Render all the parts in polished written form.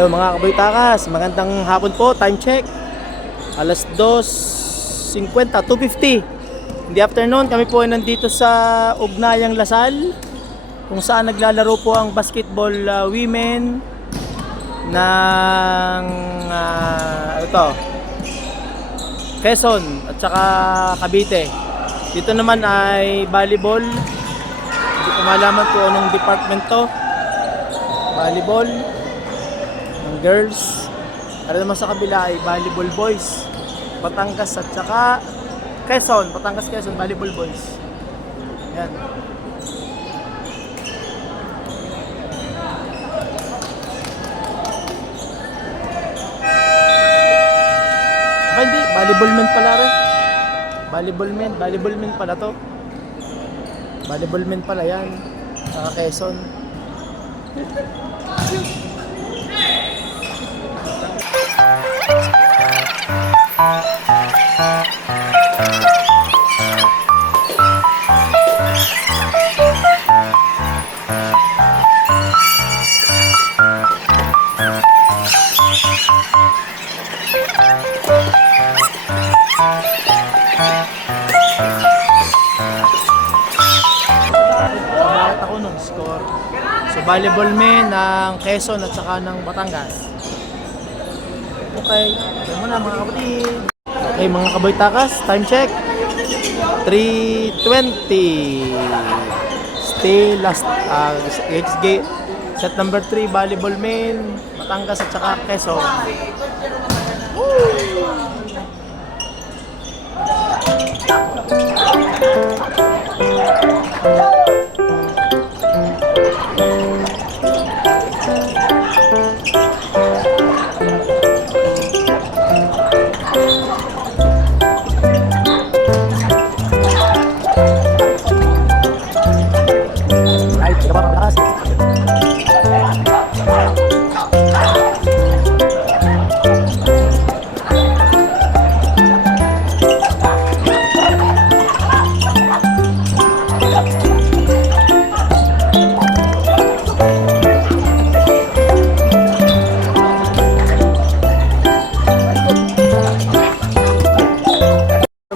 Hello mga kaboy-takas, magandang hapon po, time check alas 2:50, 2:50 in the afternoon. Kami po ay nandito sa Ugnayang Lasal, kung saan naglalaro po ang basketball women ng Quezon at saka Cavite. Dito naman ay volleyball. Hindi ko malaman kung anong department to. Volleyball ng girls. Para naman sa kabila ay volleyball boys. Batangas at saka Quezon. Batangas, Quezon, volleyball boys. Yan. Hindi, volleyball men pala rin. Volleyball men pala to. Volleyball men pala yan. Saka Quezon. Ako nung score. So volleyball men ng Quezon at saka ng Batangas. Okay, ito muna mga kapatid. Okay mga kaboy-takas, time check 3:20. Still last set number 3 volleyball men, Batangas at saka Quezon.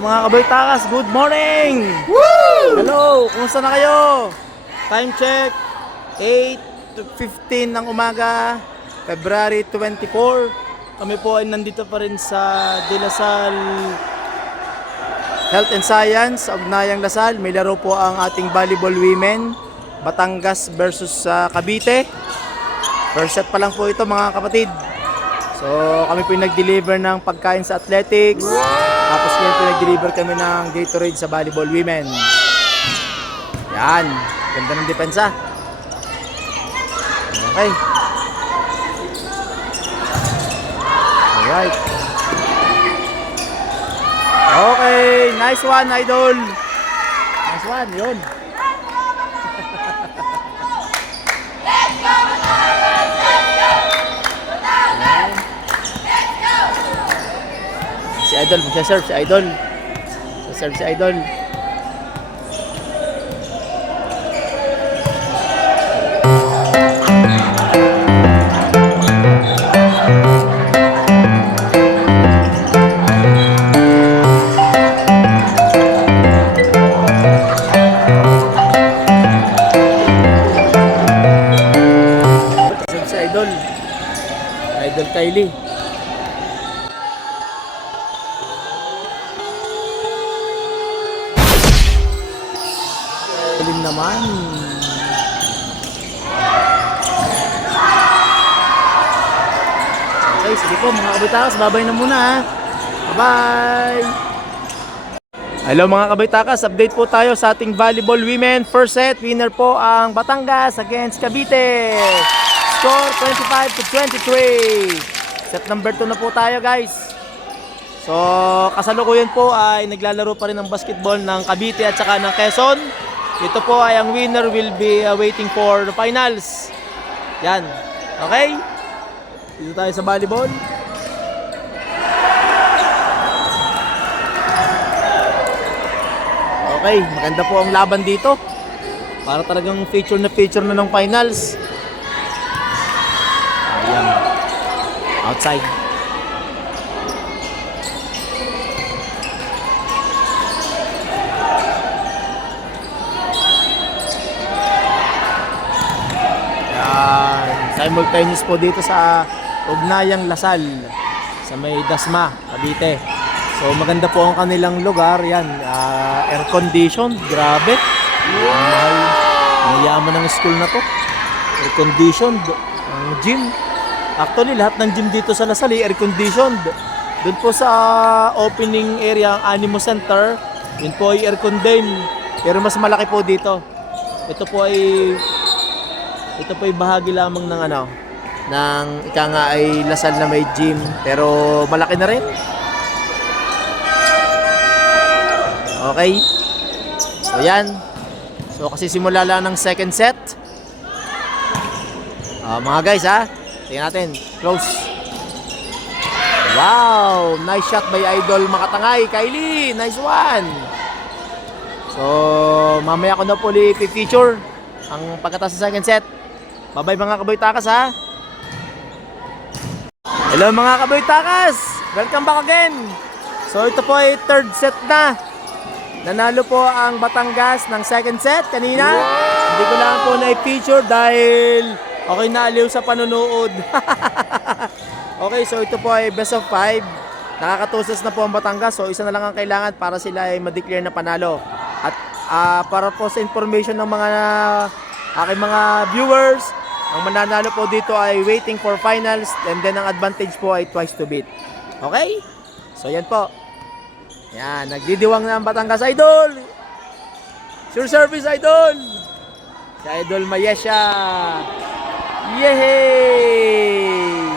Mga kaboy-takas, good morning! Woo! Hello, kumusta na kayo? Time check 8:15 ng umaga, February 24. Kami po ay nandito pa rin sa De La Salle Health and Science, Ugnayang Lasal. May laro po ang ating volleyball women, Batangas versus Cavite. First set pa lang po ito mga kapatid. So kami po yung nag-deliver ng pagkain sa athletics. Tapos ngayon po nag-deliver kami ng Gatorade sa volleyball women. Yan, ganda ng depensa. Okay. Alright. Okay, nice one, idol. Nice one, yun. Si Idol, magsa-serve si Idol. Magsa-serve si Idol. Serve si Idol. Idol Kylie. Naman. Okay, sige po mga kaboy-takas, babay na muna ha. Bye-bye. Hello mga kaboy-takas, update po tayo sa ating volleyball women. First set, winner po ang Batangas against Cavite. Score 25-23. Set number 2 na po tayo guys. So kasalukuyan po ay naglalaro pa rin ng basketball ng Cavite at saka ng Quezon. Ito po ay ang winner will be waiting for the finals. Yan. Okay? Dito tayo sa volleyball. Okay, maganda po ang laban dito. Para talagang feature na ng finals. Ayan. Outside. Simultaneous po dito sa Ugnayang Lasal sa may Dasma, Cavite. So maganda po ang kanilang lugar. Yan, air conditioned. Grabe. Mahal. Ang yaman ng school na to. Air conditioned. Ang gym. Actually lahat ng gym dito sa Lasal air conditioned. Doon po sa opening area ang Animo Center, yun po ay air conditioned. Pero mas malaki po dito. Ito po ay bahagi lamang ng ng ika nga ay Lasal na may gym, pero malaki na rin. Okay. So yan. So kasi simula lang ng second set. Mga guys tingnan natin. Close. Wow! Nice shot by Idol Makatangay. Kylie, nice one. So mamaya ko na po i-feature ang pagkatapos sa second set. Bye-bye mga Kaboy Takas Hello mga Kaboy Takas! Welcome back again! So ito po ay third set na. Nanalo po ang Batangas ng second set kanina. Hindi ko lang po na-feature dahil okay na aliw sa panunood. Okay, so ito po ay best of 5. Nakakatusas na po ang Batangas. So isa na lang ang kailangan para sila ay ma-declare na panalo. At para po sa information ng mga aking mga viewers, ang mananalo po dito ay waiting for finals, and then ang advantage po ay twice to beat. Okay? So yan po. Yan, nagdidiwang na ang Batangas Idol. Sure service Idol. Si Idol Mayesha. Yehey!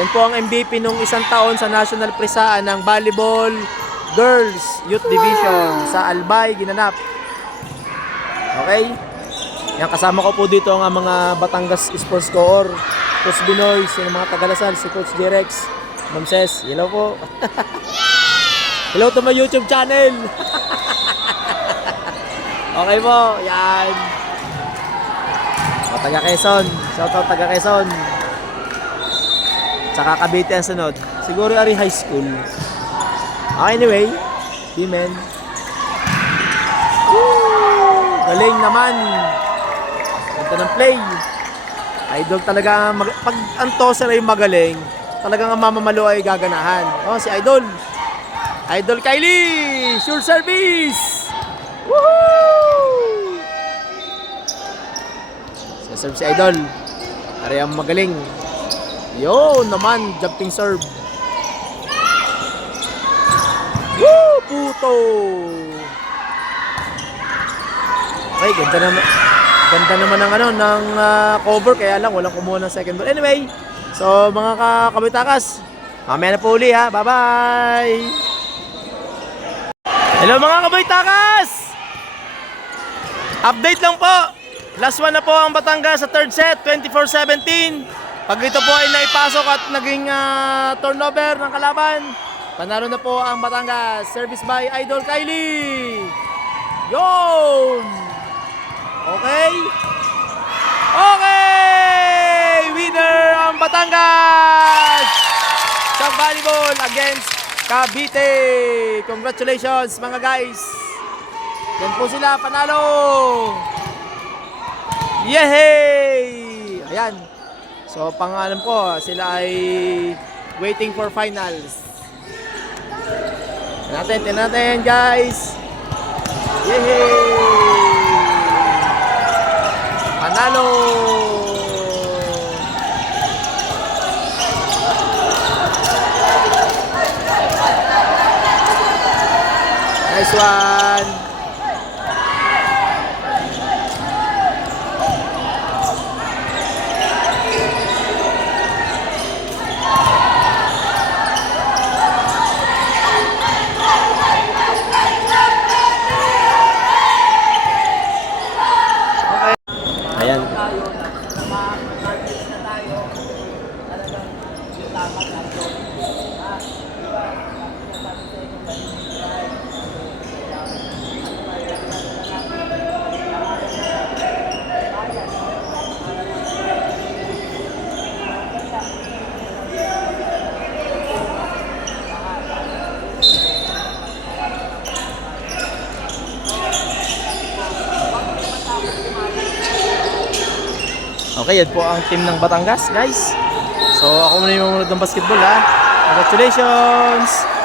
Yan po ang MVP nung isang taon sa National Prisaan ng Volleyball Girls Youth Division sa Albay, ginanap. Okay? Yan, kasama ko po dito ang mga Batangas Sports Core, Coach Binoy, yung mga Tagalasal, si Coach Jerex, Ma'am Ses, hello po. Hello to my YouTube channel. Okay po, yan. O, taga Quezon, shout out taga Quezon. Tsaka Cavite ang sunod. Siguro ari high school. Anyway, Timen. Galing naman. Ganda ng play. Idol talaga, pag ang tosser ay magaling, talagang ang mamamalo ay gaganahan. Oh, si Idol. Idol Kylie, sure service. Woohoo! Serve si Idol. Ari ang magaling. Yo, naman jumping serve. Woo, puto. Okay, ganda naman ng cover, kaya lang walang kumuha ng second ball. Anyway, so mga Kaboy Takas, mamaya na po uli Bye-bye! Hello mga Kaboy Takas! Update lang po. Last one na po ang Batangas sa third set, 24-17. Pag ito po ay naipasok at naging turnover ng kalaban, panalo na po ang Batangas. Service by Idol Kylie. Yun! Okay? Okay! Winner ang Batangas sa volleyball against Cavite. Congratulations mga guys. Yan po sila, panalo. Yehey! Ayan. So pangalan po, sila ay waiting for finals. Tingnan natin guys. Yehey! Panalo! Nice one! Ayan. Okay, yan po ang team ng Batangas, guys. So, ako muna yung mamunod ng basketball, ha. Congratulations!